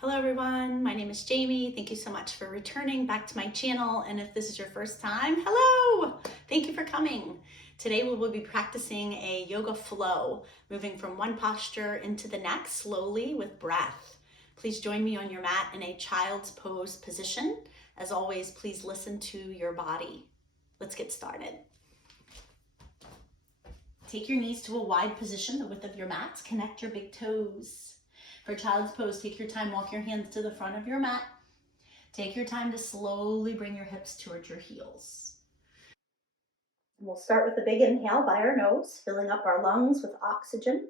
Hello everyone, my name is Jamie. Thank you so much for returning back to my channel. And if this is your first time, hello! Thank you for coming. Today we will be practicing a yoga flow, moving from one posture into the next slowly with breath. Please join me on your mat in a child's pose position. As always, please listen to your body. Let's get started. Take your knees to a wide position, the width of your mat. Connect your big toes. For child's pose, take your time, walk your hands to the front of your mat. Take your time to slowly bring your hips towards your heels. And we'll start with a big inhale by our nose, filling up our lungs with oxygen.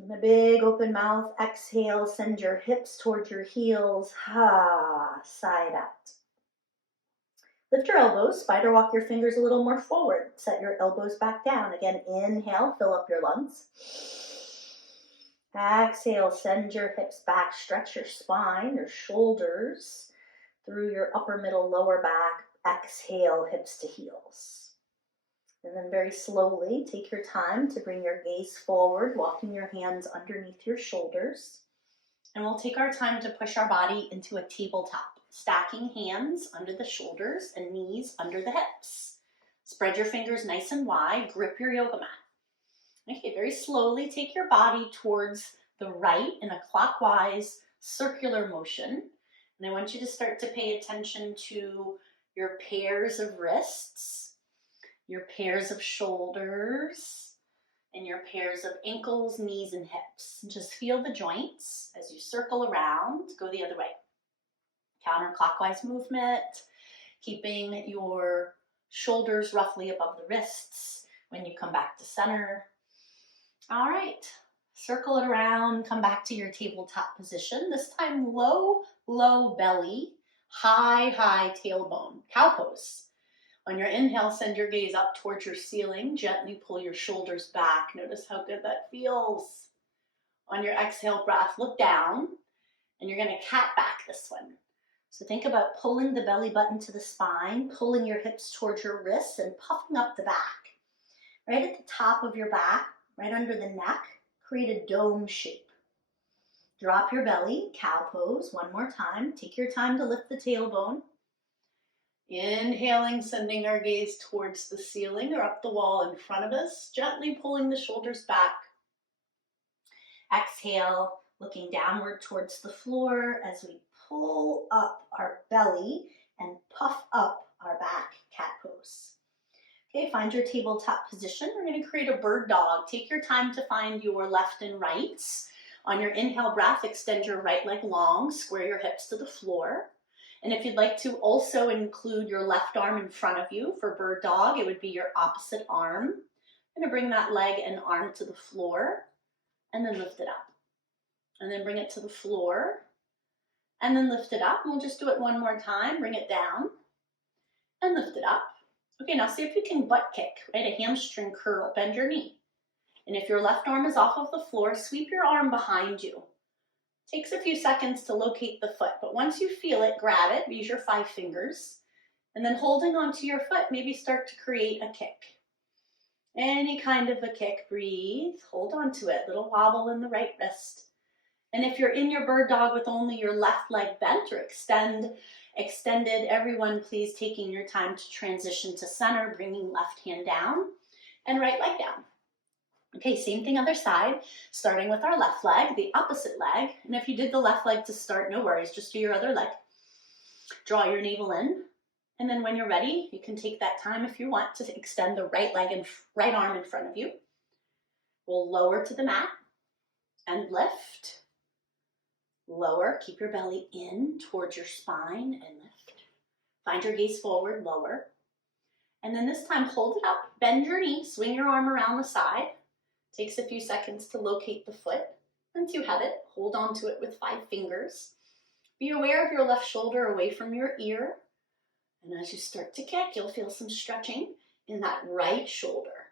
And a big open mouth, exhale, send your hips towards your heels. Side out. Lift your elbows, spider walk your fingers a little more forward. Set your elbows back down. Again, inhale, fill up your lungs. Exhale, send your hips back, stretch your spine, your shoulders through your upper, middle, lower back. Exhale, hips to heels. And then very slowly, take your time to bring your gaze forward, walking your hands underneath your shoulders. And we'll take our time to push our body into a tabletop, stacking hands under the shoulders and knees under the hips. Spread your fingers nice and wide, grip your yoga mat. Okay, very slowly take your body towards the right in a clockwise circular motion. And I want you to start to pay attention to your pairs of wrists, your pairs of shoulders, and your pairs of ankles, knees, and hips. And just feel the joints as you circle around. Go the other way. Counterclockwise movement, keeping your shoulders roughly above the wrists when you come back to center. All right, circle it around, come back to your tabletop position. This time low, low belly, high, high tailbone, cow pose. On your inhale, send your gaze up towards your ceiling. Gently pull your shoulders back. Notice how good that feels. On your exhale breath, look down, and you're gonna cat back this one. So think about pulling the belly button to the spine, pulling your hips towards your wrists, and puffing up the back. Right at the top of your back, right under the neck, create a dome shape. Drop your belly, cow pose, one more time. Take your time to lift the tailbone. Inhaling, sending our gaze towards the ceiling or up the wall in front of us, gently pulling the shoulders back. Exhale, looking downward towards the floor as we pull up our belly and puff up our back, cat pose. Okay, find your tabletop position. We're going to create a bird dog. Take your time to find your left and rights. On your inhale breath, extend your right leg long, square your hips to the floor. And if you'd like to also include your left arm in front of you for bird dog, it would be your opposite arm. I'm going to bring that leg and arm to the floor and then lift it up. And then bring it to the floor and then lift it up. And we'll just do it one more time. Bring it down and lift it up. Okay, now see if you can butt kick, right? A hamstring curl, bend your knee. And if your left arm is off of the floor, sweep your arm behind you. Takes a few seconds to locate the foot, but once you feel it, grab it, use your 5 fingers, and then holding onto your foot, maybe start to create a kick. Any kind of a kick, breathe, hold onto it, little wobble in the right wrist. And if you're in your bird dog with only your left leg bent or extended, everyone please taking your time to transition to center, bringing left hand down and right leg down. Okay, same thing other side, starting with our left leg, the opposite leg. And if you did the left leg to start, no worries, just do your other leg. Draw your navel in. And then when you're ready, you can take that time if you want to extend the right leg and right arm in front of you. We'll lower to the mat and lift. Lower, keep your belly in towards your spine and lift. Find your gaze forward, lower. And then this time, hold it up, bend your knee, swing your arm around the side. Takes a few seconds to locate the foot. Once you have it, hold on to it with 5 fingers. Be aware of your left shoulder away from your ear. And as you start to kick, you'll feel some stretching in that right shoulder.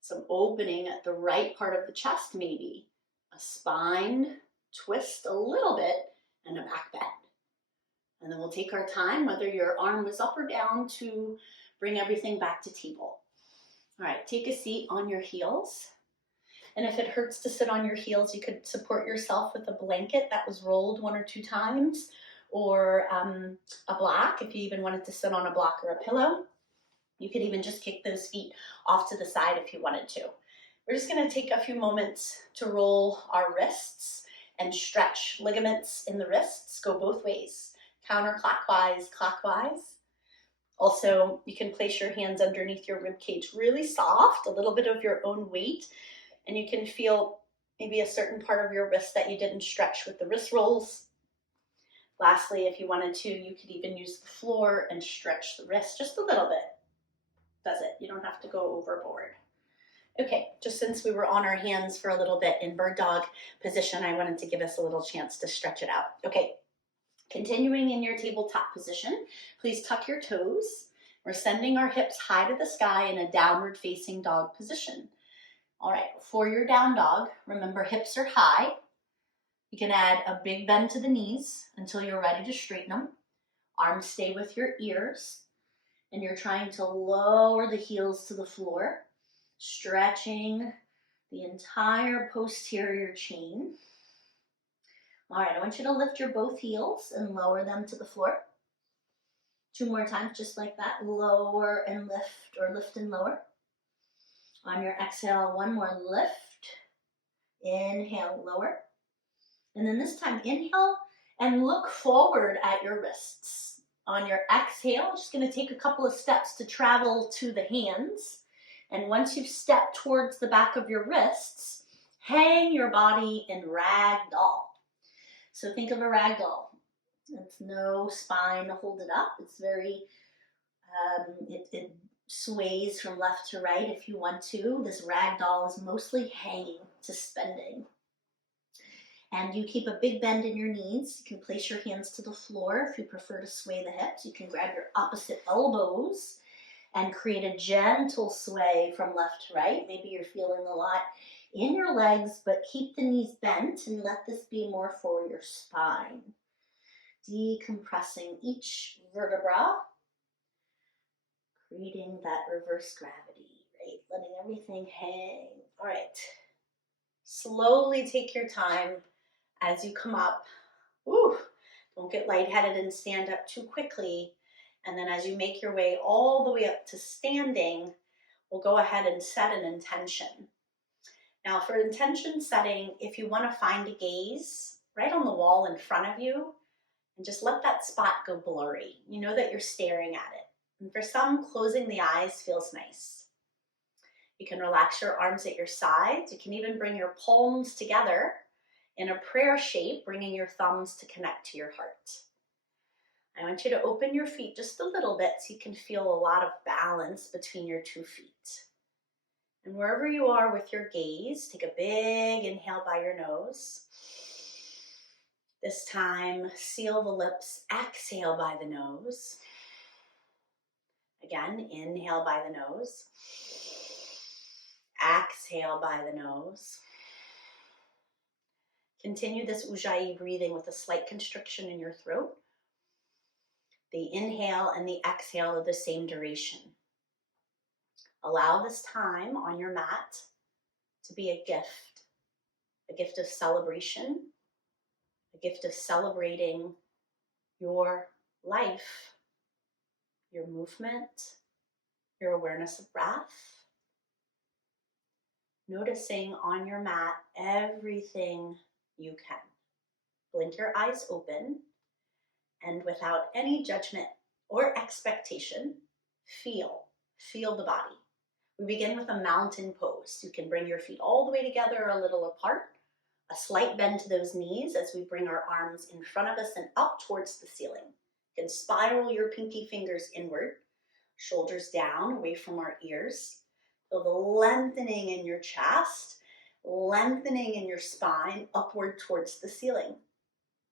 Some opening at the right part of the chest, maybe. A spine twist a little bit and a back bend. And then we'll take our time, whether your arm was up or down, to bring everything back to table. All right, take a seat on your heels. And if it hurts to sit on your heels, you could support yourself with a blanket that was rolled 1 or 2 times, or a block if you even wanted to sit on a block or a pillow. You could even just kick those feet off to the side if you wanted to. We're just going to take a few moments to roll our wrists and stretch ligaments in the wrists. Go both ways, counterclockwise, clockwise. Also, you can place your hands underneath your rib cage, really soft, a little bit of your own weight, and you can feel maybe a certain part of your wrist that you didn't stretch with the wrist rolls. Lastly, if you wanted to, you could even use the floor and stretch the wrist just a little bit. That's it. You don't have to go overboard. Okay, just since we were on our hands for a little bit in bird dog position, I wanted to give us a little chance to stretch it out. Okay, continuing in your tabletop position, please tuck your toes. We're sending our hips high to the sky in a downward facing dog position. All right, for your down dog, remember hips are high. You can add a big bend to the knees until you're ready to straighten them. Arms stay with your ears, and you're trying to lower the heels to the floor, stretching the entire posterior chain. All right, I want you to lift your both heels and lower them to the floor. 2 more times, just like that. Lower and lift, or lift and lower. On your exhale, 1 more lift. Inhale, lower. And then this time, inhale and look forward at your wrists. On your exhale, just going to take a couple of steps to travel to the hands. And once you've stepped towards the back of your wrists, hang your body in ragdoll. So think of a ragdoll. It's no spine to hold it up. It's very, it sways from left to right if you want to. This ragdoll is mostly hanging, suspending. And you keep a big bend in your knees. You can place your hands to the floor if you prefer to sway the hips. You can grab your opposite elbows and create a gentle sway from left to right. Maybe you're feeling a lot in your legs, but keep the knees bent and let this be more for your spine. Decompressing each vertebra, creating that reverse gravity, right? Letting everything hang. All right. Slowly take your time as you come up. Ooh, don't get lightheaded and stand up too quickly. And then as you make your way all the way up to standing, we'll go ahead and set an intention. Now for intention setting, if you want to find a gaze right on the wall in front of you, and just let that spot go blurry. You know that you're staring at it. And for some, closing the eyes feels nice. You can relax your arms at your sides. You can even bring your palms together in a prayer shape, bringing your thumbs to connect to your heart. I want you to open your feet just a little bit so you can feel a lot of balance between your 2 feet. And wherever you are with your gaze, take a big inhale by your nose. This time, seal the lips, exhale by the nose. Again, inhale by the nose. Exhale by the nose. Continue this Ujjayi breathing with a slight constriction in your throat. The inhale and the exhale are the same duration. Allow this time on your mat to be a gift of celebration, a gift of celebrating your life, your movement, your awareness of breath. Noticing on your mat everything you can. Blink your eyes open, and without any judgment or expectation, feel the body. We begin with a mountain pose. You can bring your feet all the way together, a little apart. A slight bend to those knees as we bring our arms in front of us and up towards the ceiling. You can spiral your pinky fingers inward, shoulders down, away from our ears. Feel the lengthening in your chest, lengthening in your spine, upward towards the ceiling.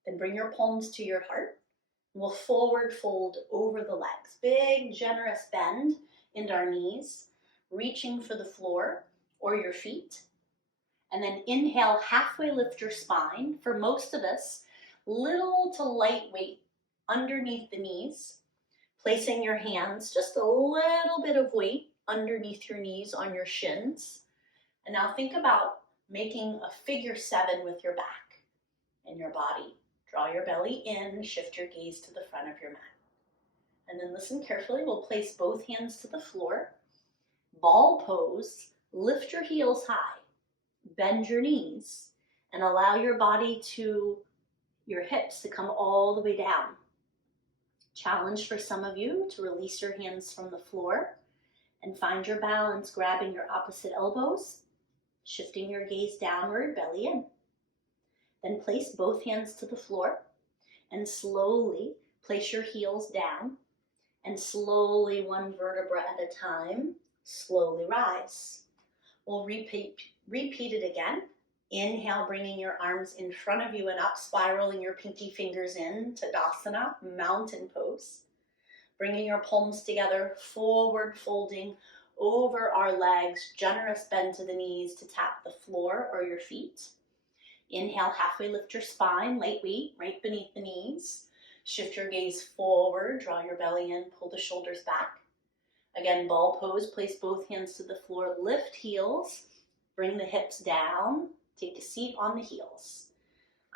Then bring your palms to your heart. We'll forward fold over the legs. Big, generous bend into our knees, reaching for the floor or your feet. And then inhale, halfway lift your spine. For most of us, little to light weight underneath the knees, placing your hands, just a little bit of weight underneath your knees on your shins. And now think about making a figure 7 with your back and your body. Draw your belly in, shift your gaze to the front of your mat. And then listen carefully. We'll place both hands to the floor. Ball pose, lift your heels high, bend your knees, and allow your body to, your hips to come all the way down. Challenge for some of you to release your hands from the floor and find your balance, grabbing your opposite elbows, shifting your gaze downward, belly in. Then place both hands to the floor and slowly place your heels down and slowly, one vertebra at a time, slowly rise. We'll repeat it again. Inhale, bringing your arms in front of you and up, spiraling your pinky fingers in, Tadasana, mountain pose. Bringing your palms together, forward folding over our legs, generous bend to the knees to tap the floor or your feet. Inhale, halfway lift your spine, light weight right beneath the knees. Shift your gaze forward, draw your belly in, pull the shoulders back. Again, ball pose, place both hands to the floor, lift heels, bring the hips down, take a seat on the heels.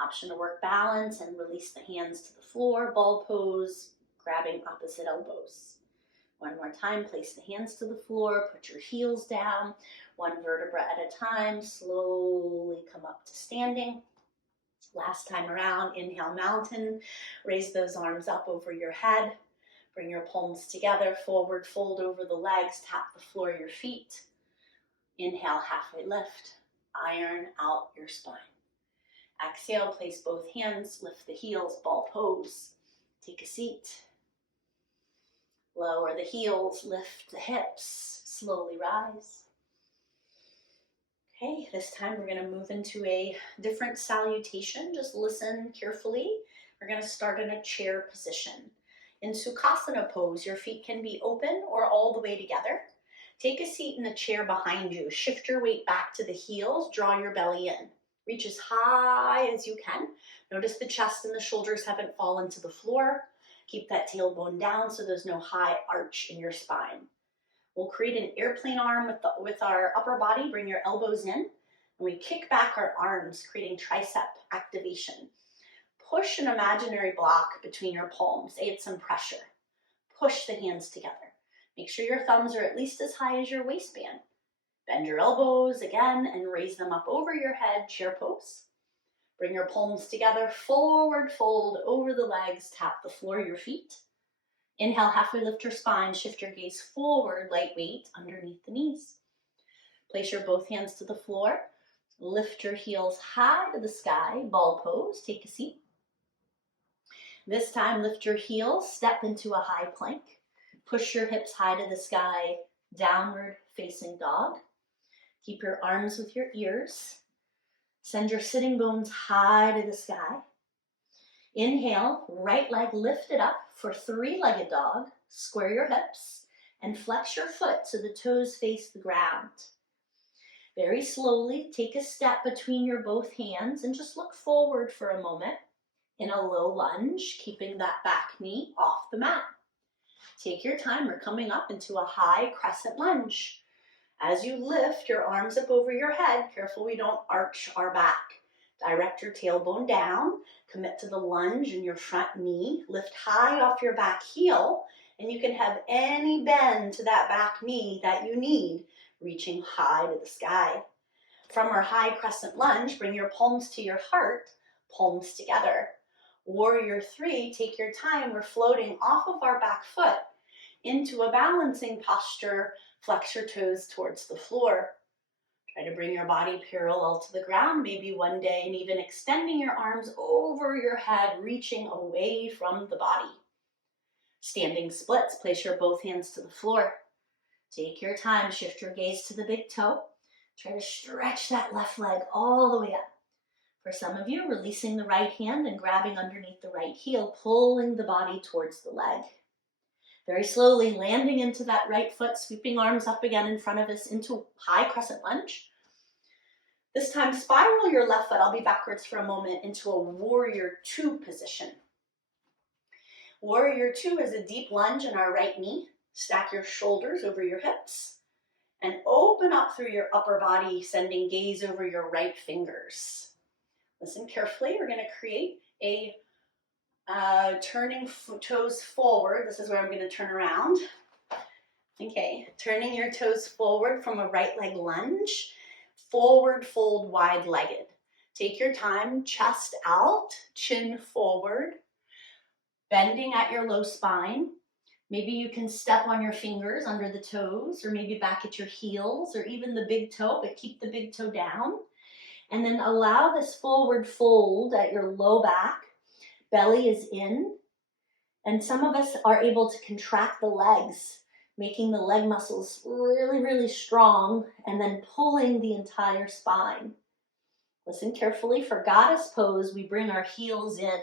Option to work balance and release the hands to the floor, ball pose, grabbing opposite elbows. One more time, place the hands to the floor, put your heels down, one vertebra at a time, slowly come up to standing. Last time around, inhale, mountain, raise those arms up over your head, bring your palms together, forward fold over the legs, tap the floor of your feet. Inhale, halfway lift, iron out your spine. Exhale, place both hands, lift the heels, ball pose, take a seat. Lower the heels, lift the hips, slowly rise. Okay, this time we're going to move into a different salutation. Just listen carefully. We're going to start in a chair position. In Sukhasana pose, your feet can be open or all the way together. Take a seat in the chair behind you. Shift your weight back to the heels. Draw your belly in. Reach as high as you can. Notice the chest and the shoulders haven't fallen to the floor. Keep that tailbone down so there's no high arch in your spine. We'll create an airplane arm with our upper body. Bring your elbows in. And we kick back our arms, creating tricep activation. Push an imaginary block between your palms. Add some pressure. Push the hands together. Make sure your thumbs are at least as high as your waistband. Bend your elbows again and raise them up over your head, chair pose. Bring your palms together, forward fold over the legs, tap the floor of your feet. Inhale, halfway lift your spine, shift your gaze forward, light weight underneath the knees. Place your both hands to the floor, lift your heels high to the sky, ball pose, take a seat. This time, lift your heels, step into a high plank. Push your hips high to the sky, downward facing dog. Keep your arms with your ears. Send your sitting bones high to the sky. Inhale, right leg lifted up for three-legged dog. Square your hips and flex your foot so the toes face the ground. Very slowly, take a step between your both hands and just look forward for a moment in a low lunge, keeping that back knee off the mat. Take your time. We're coming up into a high crescent lunge. As you lift your arms up over your head, careful we don't arch our back. Direct your tailbone down, commit to the lunge in your front knee, lift high off your back heel, and you can have any bend to that back knee that you need, reaching high to the sky. From our high crescent lunge, bring your palms to your heart, palms together. Warrior 3, take your time. We're floating off of our back foot into a balancing posture. Flex your toes towards the floor. Try to bring your body parallel to the ground, maybe one day, and even extending your arms over your head, reaching away from the body. Standing splits, place your both hands to the floor. Take your time, shift your gaze to the big toe. Try to stretch that left leg all the way up. For some of you, releasing the right hand and grabbing underneath the right heel, pulling the body towards the leg. Very slowly landing into that right foot, sweeping arms up again in front of us into high crescent lunge. This time, spiral your left foot, I'll be backwards for a moment, into a warrior 2 position. Warrior 2 is a deep lunge in our right knee. Stack your shoulders over your hips And open up through your upper body, sending gaze over your right fingers. Listen carefully. We're going to create a turning toes forward. This is where I'm going to turn around. Okay, turning your toes forward from a right leg lunge. Forward fold, wide-legged. Take your time, chest out, chin forward, bending at your low spine. Maybe you can step on your fingers under the toes, or maybe back at your heels, or even the big toe, but keep the big toe down. And then allow this forward fold at your low back. Belly is in. And some of us are able to contract the legs, making the leg muscles really, really strong, and then pulling the entire spine. Listen carefully. For goddess pose, we bring our heels in.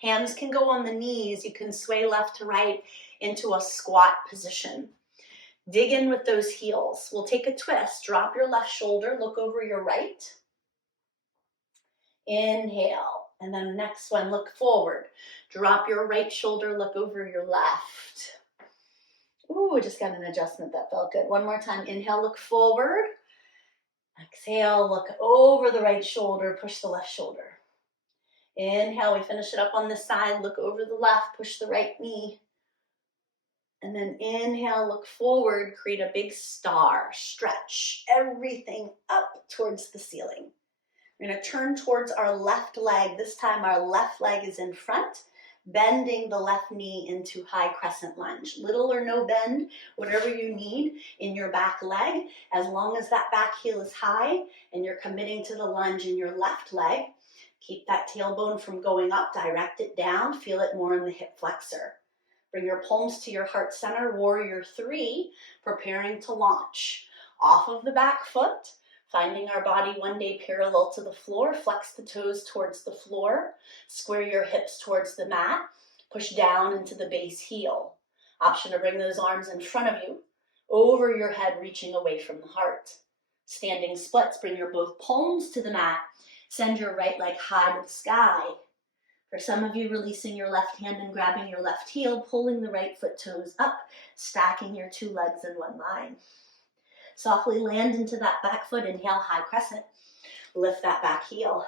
Hands can go on the knees. You can sway left to right into a squat position. Dig in with those heels. We'll take a twist. Drop your left shoulder, look over your right. Inhale. And then next one, look forward. Drop your right shoulder, look over your left. Ooh, just got an adjustment that felt good. One more time. Inhale, look forward. Exhale, look over the right shoulder, push the left shoulder. Inhale, we finish it up on this side, look over the left, push the right knee. And then inhale, look forward, create a big star, stretch everything up towards the ceiling. We're going to turn towards our left leg. This time our left leg is in front, bending the left knee into high crescent lunge. Little or no bend, whatever you need in your back leg, as long as that back heel is high and you're committing to the lunge in your left leg. Keep that tailbone from going up, direct it down, feel it more in the hip flexor. Bring your palms to your heart center, warrior three, preparing to launch. Off of the back foot, finding our body one day parallel to the floor, flex the toes towards the floor, square your hips towards the mat, push down into the base heel. Option to bring those arms in front of you, over your head, reaching away from the heart. Standing splits, bring your both palms to the mat, send your right leg high to the sky. For some of you, releasing your left hand and grabbing your left heel, pulling the right foot toes up, stacking your two legs in one line. Softly land into that back foot, inhale, high crescent. Lift that back heel.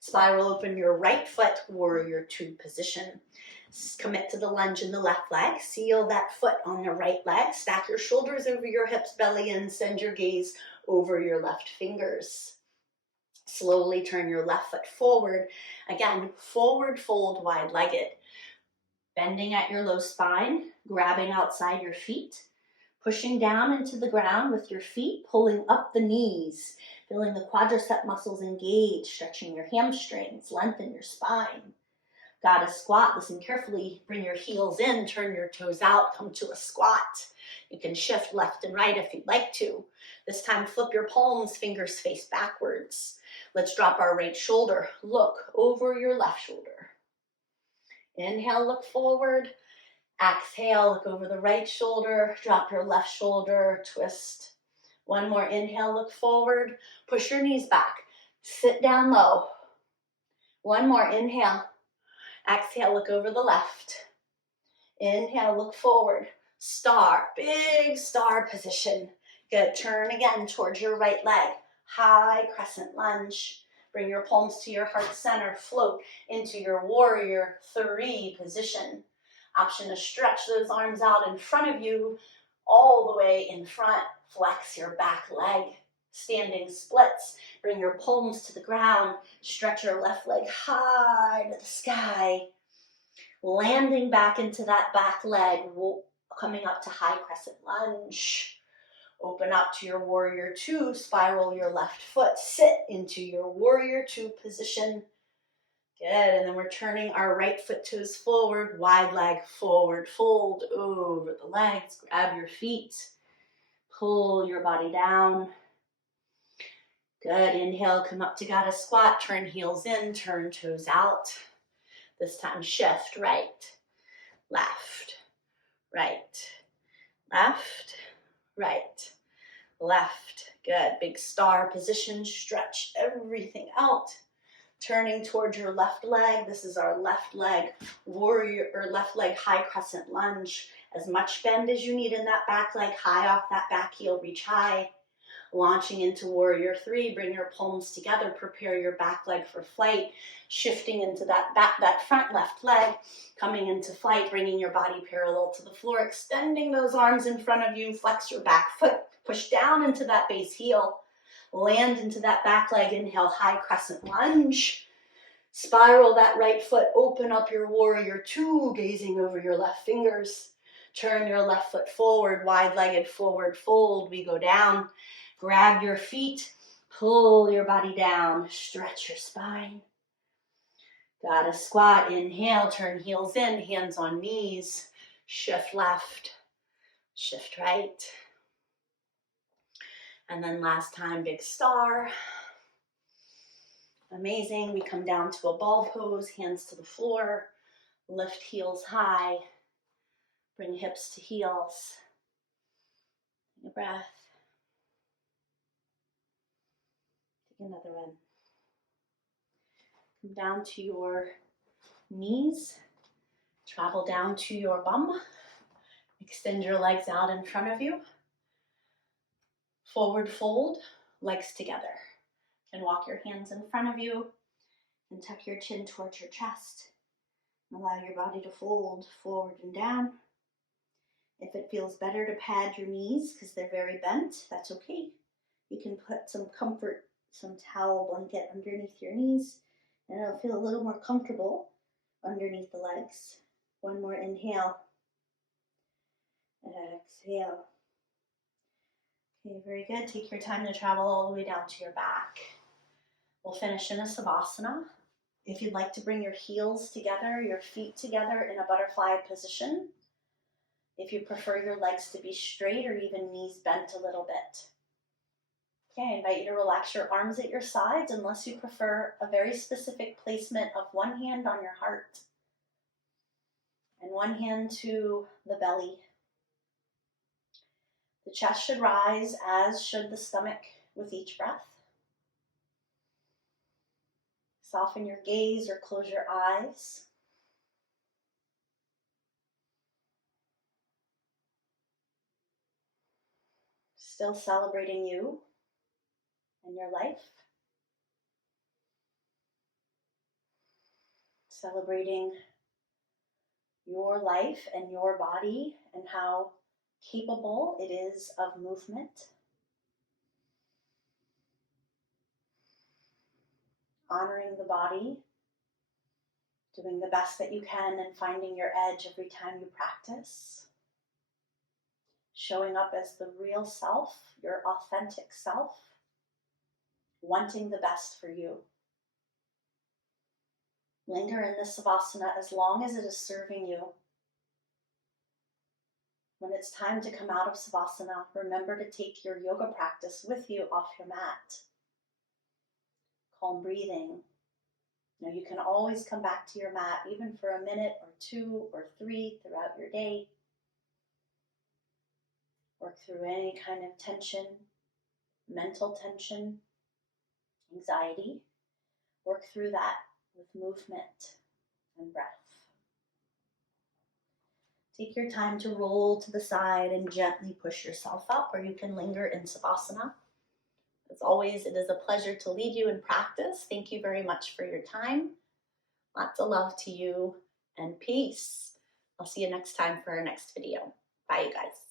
Spiral open your right foot, warrior two position. Commit to the lunge in the left leg. Seal that foot on the right leg. Stack your shoulders over your hips, belly in. Send your gaze over your left fingers. Slowly turn your left foot forward. Again, forward fold, wide-legged. Bending at your low spine, grabbing outside your feet. Pushing down into the ground with your feet, pulling up the knees, feeling the quadricep muscles engage, stretching your hamstrings, lengthen your spine. Goddess squat, listen carefully, bring your heels in, turn your toes out, come to a squat. You can shift left and right if you'd like to. This time flip your palms, fingers face backwards. Let's drop our right shoulder, look over your left shoulder. Inhale, look forward. Exhale, look over the right shoulder, drop your left shoulder, twist. One more inhale, look forward, push your knees back, sit down low. One more inhale, exhale, look over the left. Inhale, look forward, star, big star position. Good, turn again towards your right leg, high crescent lunge. Bring your palms to your heart center, float into your warrior three position. Option to stretch those arms out in front of you, all the way in front. Flex your back leg. Standing splits. Bring your palms to the ground. Stretch your left leg high to the sky. Landing back into that back leg, coming up to high crescent lunge. Open up to your warrior two. Spiral your left foot. Sit into your warrior two position. Good, and then we're turning our right foot toes forward, wide leg forward, fold over the legs, grab your feet, pull your body down. Good, inhale, come up to goddess squat, turn heels in, turn toes out. This time shift, right, left, left, left. Good, big star position, stretch everything out. Turning towards your left leg. This is our left leg warrior, or left leg high crescent lunge. As much bend as you need in that back leg, high off that back heel, reach high. Launching into warrior three, bring your palms together, prepare your back leg for flight, shifting into that front left leg, coming into flight, bringing your body parallel to the floor, extending those arms in front of you, flex your back foot, push down into that base heel, land into that back leg, inhale, high crescent lunge, spiral that right foot, open up your warrior two, gazing over your left fingers, turn your left foot forward, wide-legged forward fold, we go down. Grab your feet, pull your body down, stretch your spine. Got a squat, inhale, turn heels in, hands on knees, shift left, shift right. And then last time, big star. Amazing, we come down to a ball pose, hands to the floor, lift heels high, bring hips to heels. Take a breath. Take another in. Come down to your knees, travel down to your bum, extend your legs out in front of you, forward fold, legs together, and walk your hands in front of you and tuck your chin towards your chest. Allow your body to fold forward and down. If it feels better to pad your knees because they're very bent, that's okay. You can put some comfort, some towel blanket underneath your knees, and it'll feel a little more comfortable underneath the legs. One more inhale. Exhale. Okay, very good. Take your time to travel all the way down to your back. We'll finish in a Savasana. If you'd like to bring your heels together, your feet together in a butterfly position. If you prefer your legs to be straight or even knees bent a little bit. Okay, I invite you to relax your arms at your sides unless you prefer a very specific placement of one hand on your heart and one hand to the belly. The chest should rise, as should the stomach with each breath. Soften your gaze or close your eyes. Still celebrating you and your life. Celebrating your life and your body and how capable it is of movement. Honoring the body, doing the best that you can and finding your edge every time you practice. Showing up as the real self, your authentic self, wanting the best for you. Linger in this Savasana as long as it is serving you. When it's time to come out of Savasana, remember to take your yoga practice with you off your mat. Calm breathing. Now you can always come back to your mat, even for a minute or 2 or 3 throughout your day. Work through any kind of tension, mental tension, anxiety. Work through that with movement and breath. Take your time to roll to the side and gently push yourself up, or you can linger in Savasana. As always, it is a pleasure to lead you in practice. Thank you very much for your time. Lots of love to you and peace. I'll see you next time for our next video. Bye, you guys.